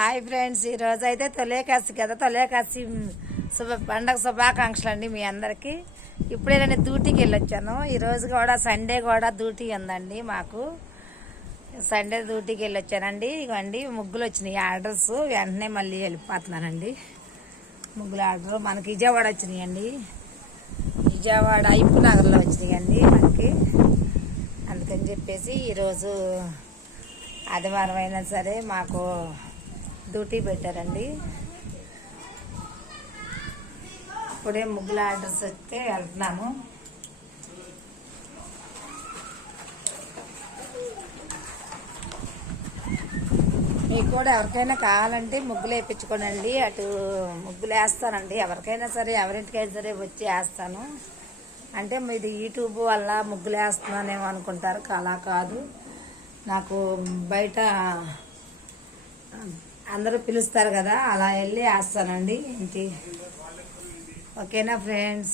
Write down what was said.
Hi friends, ఈరోజు అయితే తొలేకాశి కదా. తొలేకాశి పండగ శుభాకాంక్షలు అండి మీ అందరికీ. ఇప్పుడే నేను డ్యూటీకి వెళ్ళొచ్చాను. ఈరోజు కూడా సండే కూడా డ్యూటీ ఉందండి మాకు. సండే డ్యూటీకి వెళ్ళొచ్చానండి. ఇవ్వండి ముగ్గులు వచ్చినాయి, ఆర్డర్స్. వెంటనే మళ్ళీ వెళ్ళిపోతున్నానండి. ముగ్గులు ఆర్డర్ మనకి విజయవాడ వచ్చినాయండి. విజయవాడ ఐపు నగర్లో వచ్చినాయండి మనకి. అందుకని చెప్పేసి ఈరోజు ఆదివారం అయినా సరే మాకు డ్యూటీ పెట్టారండి. ఇప్పుడే ముగ్గుల ఆర్డర్స్ వస్తే వెళ్తున్నాము. మీకు కూడా ఎవరికైనా కావాలంటే ముగ్గులు వేయించుకోనండి. అటు ముగ్గులు వేస్తానండి. ఎవరికైనా సరే, ఎవరింటికైనా సరే వచ్చి వేస్తాను. అంటే మీది యూట్యూబ్ వల్ల ముగ్గులు వేస్తున్నానేమో అనుకుంటారు. అలా కాదు, నాకు బయట అందరూ పిలుస్తారు కదా, అలా వెళ్ళి వేస్తానండి ఇంటి. ఓకేనా ఫ్రెండ్స్?